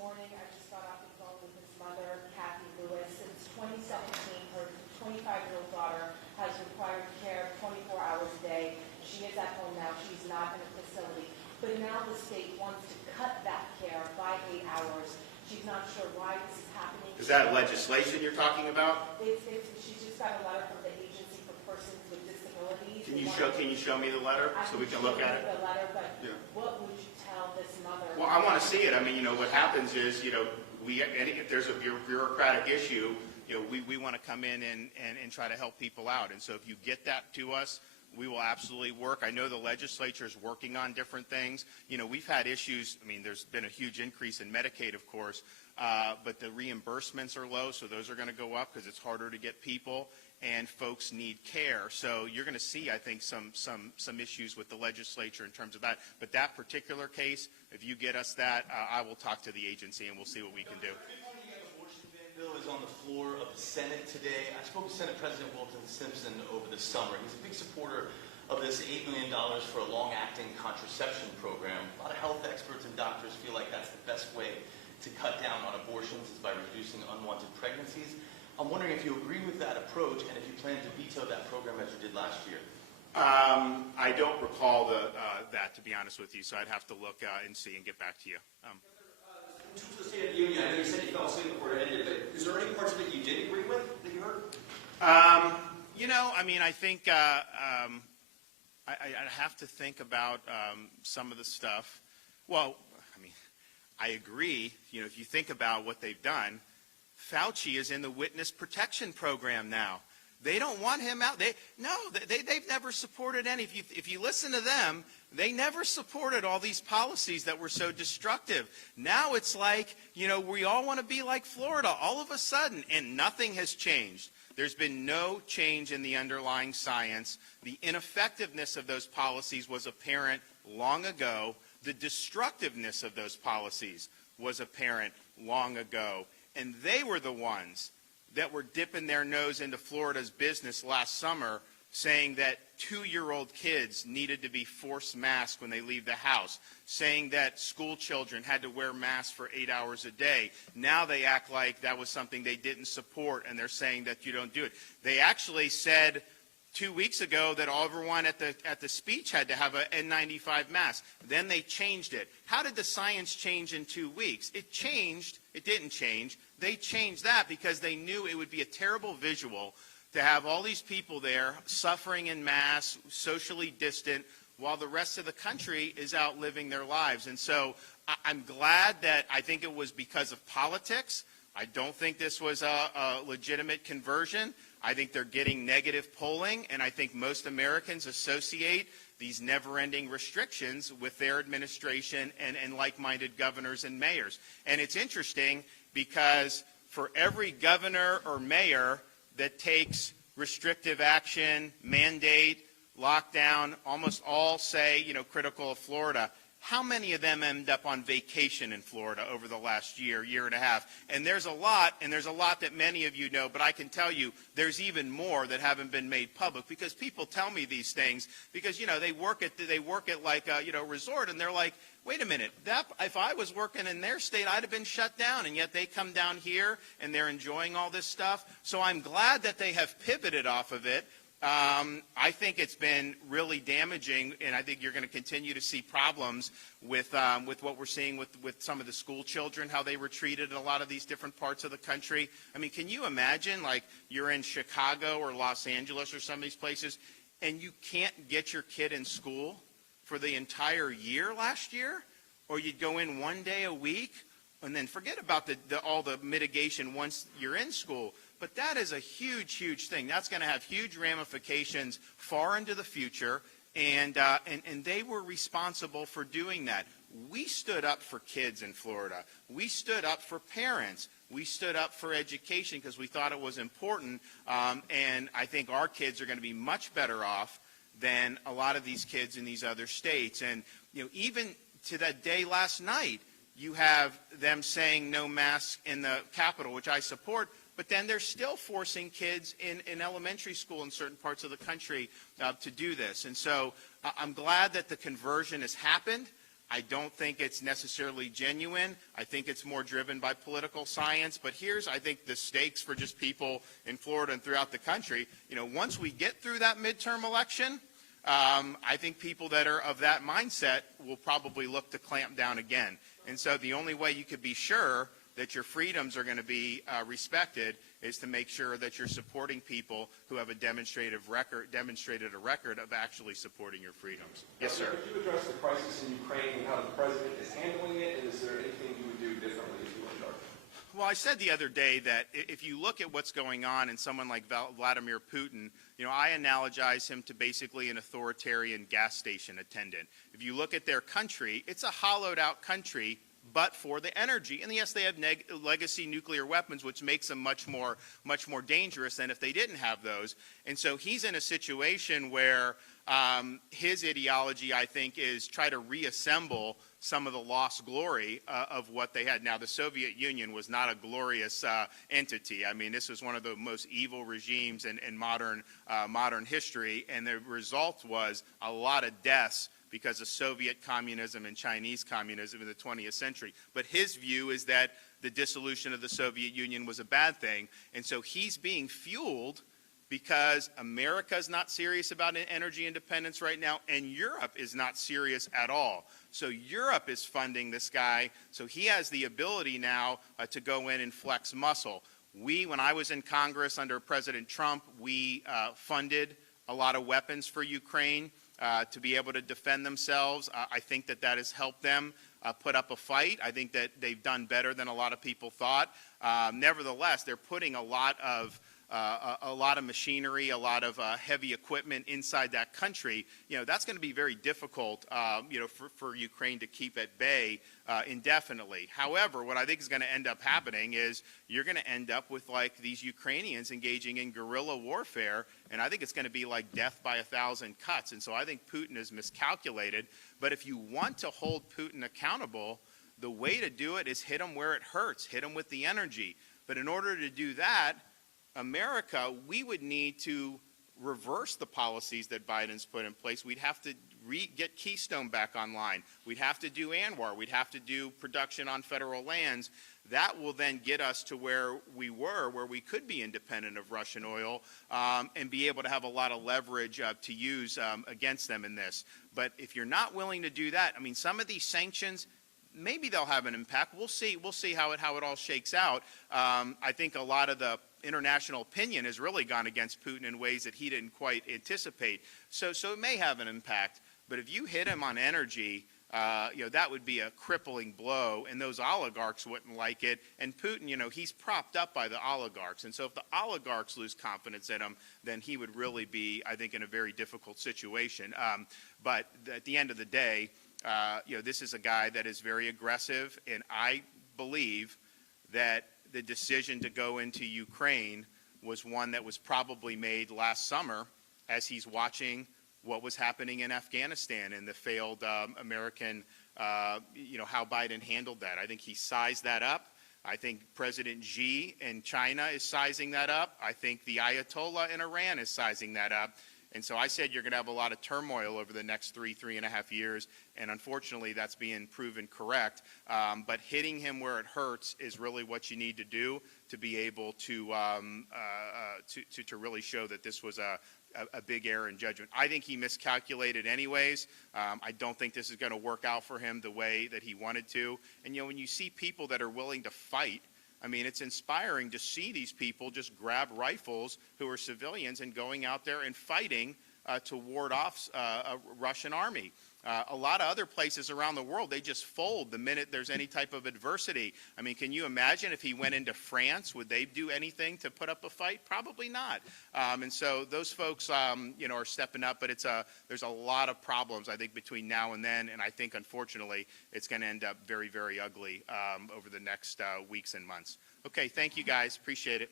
morning, I just got off the phone with his mother, Kathy Lewis. Since 2017, her 25-year-old daughter has required care 24 hours a day. She is at home now. She's not in a facility. But now the state wants to cut that care by 8 hours. She's not sure why this is happening. Is that legislation you're talking about? She just got a letter from the Agency for Persons with Disabilities. Can you show me the letter so we can look at it? The letter, but what would you tell this mother? Well, I want to see it. I mean, what happens is, if there's a bureaucratic issue, we want to come in and try to help people out. And so if you get that to us, we will absolutely work. I know the legislature is working on different things. We've had issues. I mean, there's been a huge increase in Medicaid, of course, but the reimbursements are low, so those are going to go up because it's harder to get people, and folks need care. So you're going to see, I think, some issues with the legislature in terms of that. But that particular case, if you get us that, I will talk to the agency and we'll see what we can do. Bill is on the floor of the Senate today. I spoke with Senate President Wilton Simpson over the summer. He's a big supporter of this $8 million for a long-acting contraception program. A lot of health experts and doctors feel like that's the best way to cut down on abortions is by reducing unwanted pregnancies. I'm wondering if you agree with that approach and if you plan to veto that program as you did last year. I don't recall that, to be honest with you, so I'd have to look and see and get back to you. In terms of the State of the Union, I know you said you fell asleep before it ended, but is there any parts of it you did agree with that you heard? I think I'd have to think about some of the stuff. Well, I agree. If you think about what they've done, Fauci is in the witness protection program now. They don't want him out. They've never supported any. If you listen to them, they never supported all these policies that were so destructive. Now it's like, we all want to be like Florida all of a sudden, and nothing has changed. There's been no change in the underlying science. The ineffectiveness of those policies was apparent long ago. The destructiveness of those policies was apparent long ago. And they were the ones that were dipping their nose into Florida's business last summer, saying that 2-year-old kids needed to be forced masked when they leave the house, saying that school children had to wear masks for 8 hours a day. Now they act like that was something they didn't support, and they're saying that you don't do it. They actually said 2 weeks ago that everyone at the speech had to have an N95 mask. Then they changed it. How did the science change in 2 weeks? It changed. It didn't change. They changed that because they knew it would be a terrible visual to have all these people there suffering in mass, socially distant, while the rest of the country is out living their lives. And so I'm glad that I think it was because of politics. I don't think this was a legitimate conversion. I think they're getting negative polling, and I think most Americans associate these never-ending restrictions with their administration and like-minded governors and mayors. And it's interesting because for every governor or mayor that takes restrictive action, mandate, lockdown, almost all say, critical of Florida. How many of them end up on vacation in Florida over the last year and a half? And there's a lot that many of you know, but I can tell you there's even more that haven't been made public because people tell me these things because, they work at like a, resort, and they're like, wait a minute, if I was working in their state, I'd have been shut down, and yet they come down here and they're enjoying all this stuff. So I'm glad that they have pivoted off of it. I think it's been really damaging, and I think you're going to continue to see problems with what we're seeing with some of the school children, how they were treated in a lot of these different parts of the country. I mean, can you imagine, like, you're in Chicago or Los Angeles or some of these places, and you can't get your kid in school for the entire year last year? Or you'd go in one day a week, and then forget about all the mitigation once you're in school. But that is a huge, huge thing. That's going to have huge ramifications far into the future, and they were responsible for doing that. We stood up for kids in Florida. We stood up for parents. We stood up for education because we thought it was important, and I think our kids are going to be much better off than a lot of these kids in these other states. And even to that day last night, you have them saying no masks in the Capitol, which I support, but then they're still forcing kids in elementary school in certain parts of the country to do this. And so I'm glad that the conversion has happened. I don't think it's necessarily genuine. I think it's more driven by political science. But here's, I think, the stakes for just people in Florida and throughout the country. Once we get through that midterm election, I think people that are of that mindset will probably look to clamp down again. And so the only way you could be sure that your freedoms are going to be respected is to make sure that you're supporting people who have demonstrated a record of actually supporting your freedoms. Yes, sir. Could you address the crisis in Ukraine and how the president is handling it, and is there anything you would do differently if you were in charge? Well, I said the other day that if you look at what's going on in someone like Vladimir Putin, I analogize him to basically an authoritarian gas station attendant. If you look at their country, it's a hollowed out country, but for the energy. And yes, they have legacy nuclear weapons, which makes them much more dangerous than if they didn't have those. And so he's in a situation where his ideology, I think, is try to reassemble some of the lost glory of what they had. Now, the Soviet Union was not a glorious entity. I mean, this was one of the most evil regimes in modern history, and the result was a lot of deaths because of Soviet communism and Chinese communism in the 20th century. But his view is that the dissolution of the Soviet Union was a bad thing, and so he's being fueled because America's not serious about energy independence right now, and Europe is not serious at all. So Europe is funding this guy, so he has the ability now to go in and flex muscle. When I was in Congress under President Trump, we funded a lot of weapons for Ukraine to be able to defend themselves. I think that has helped them put up a fight. I think that they've done better than a lot of people thought. Nevertheless, they're putting a lot of machinery, a lot of heavy equipment inside that country. That's going to be very difficult, for Ukraine to keep at bay indefinitely. However, what I think is going to end up happening is you're going to end up with like these Ukrainians engaging in guerrilla warfare, and I think it's going to be like death by 1,000 cuts. And so I think Putin is miscalculated. But if you want to hold Putin accountable, the way to do it is hit him where it hurts, hit him with the energy. But in order to do that, America, we would need to reverse the policies that Biden's put in place. We'd have to get Keystone back online. We'd have to do ANWR. We'd have to do production on federal lands. That will then get us to where we were, where we could be independent of Russian oil and be able to have a lot of leverage to use against them in this. But if you're not willing to do that, I mean, some of these sanctions, maybe they'll have an impact. We'll see how it all shakes out. I think a lot of the international opinion has really gone against Putin in ways that he didn't quite anticipate. So it may have an impact. But if you hit him on energy, that would be a crippling blow, and those oligarchs wouldn't like it. And Putin, he's propped up by the oligarchs. And so if the oligarchs lose confidence in him, then he would really be, I think, in a very difficult situation. But at the end of the day, this is a guy that is very aggressive, and I believe that the decision to go into Ukraine was one that was probably made last summer as he's watching what was happening in Afghanistan and the failed American, how Biden handled that. I think he sized that up. I think President Xi in China is sizing that up. I think the Ayatollah in Iran is sizing that up. And so I said you're going to have a lot of turmoil over the next 3.5 years, and unfortunately that's being proven correct. But hitting him where it hurts is really what you need to do to be able to really show that this was a big error in judgment. I think he miscalculated anyways. I don't think this is going to work out for him the way that he wanted to. And when you see people that are willing to fight, I mean, it's inspiring to see these people just grab rifles who are civilians and going out there and fighting to ward off a Russian army. A lot of other places around the world, they just fold the minute there's any type of adversity. I mean, can you imagine if he went into France, would they do anything to put up a fight? Probably not. And so those folks, are stepping up, but there's a lot of problems, I think, between now and then, and I think, unfortunately, it's going to end up very, very ugly over the next weeks and months. Okay, thank you, guys. Appreciate it.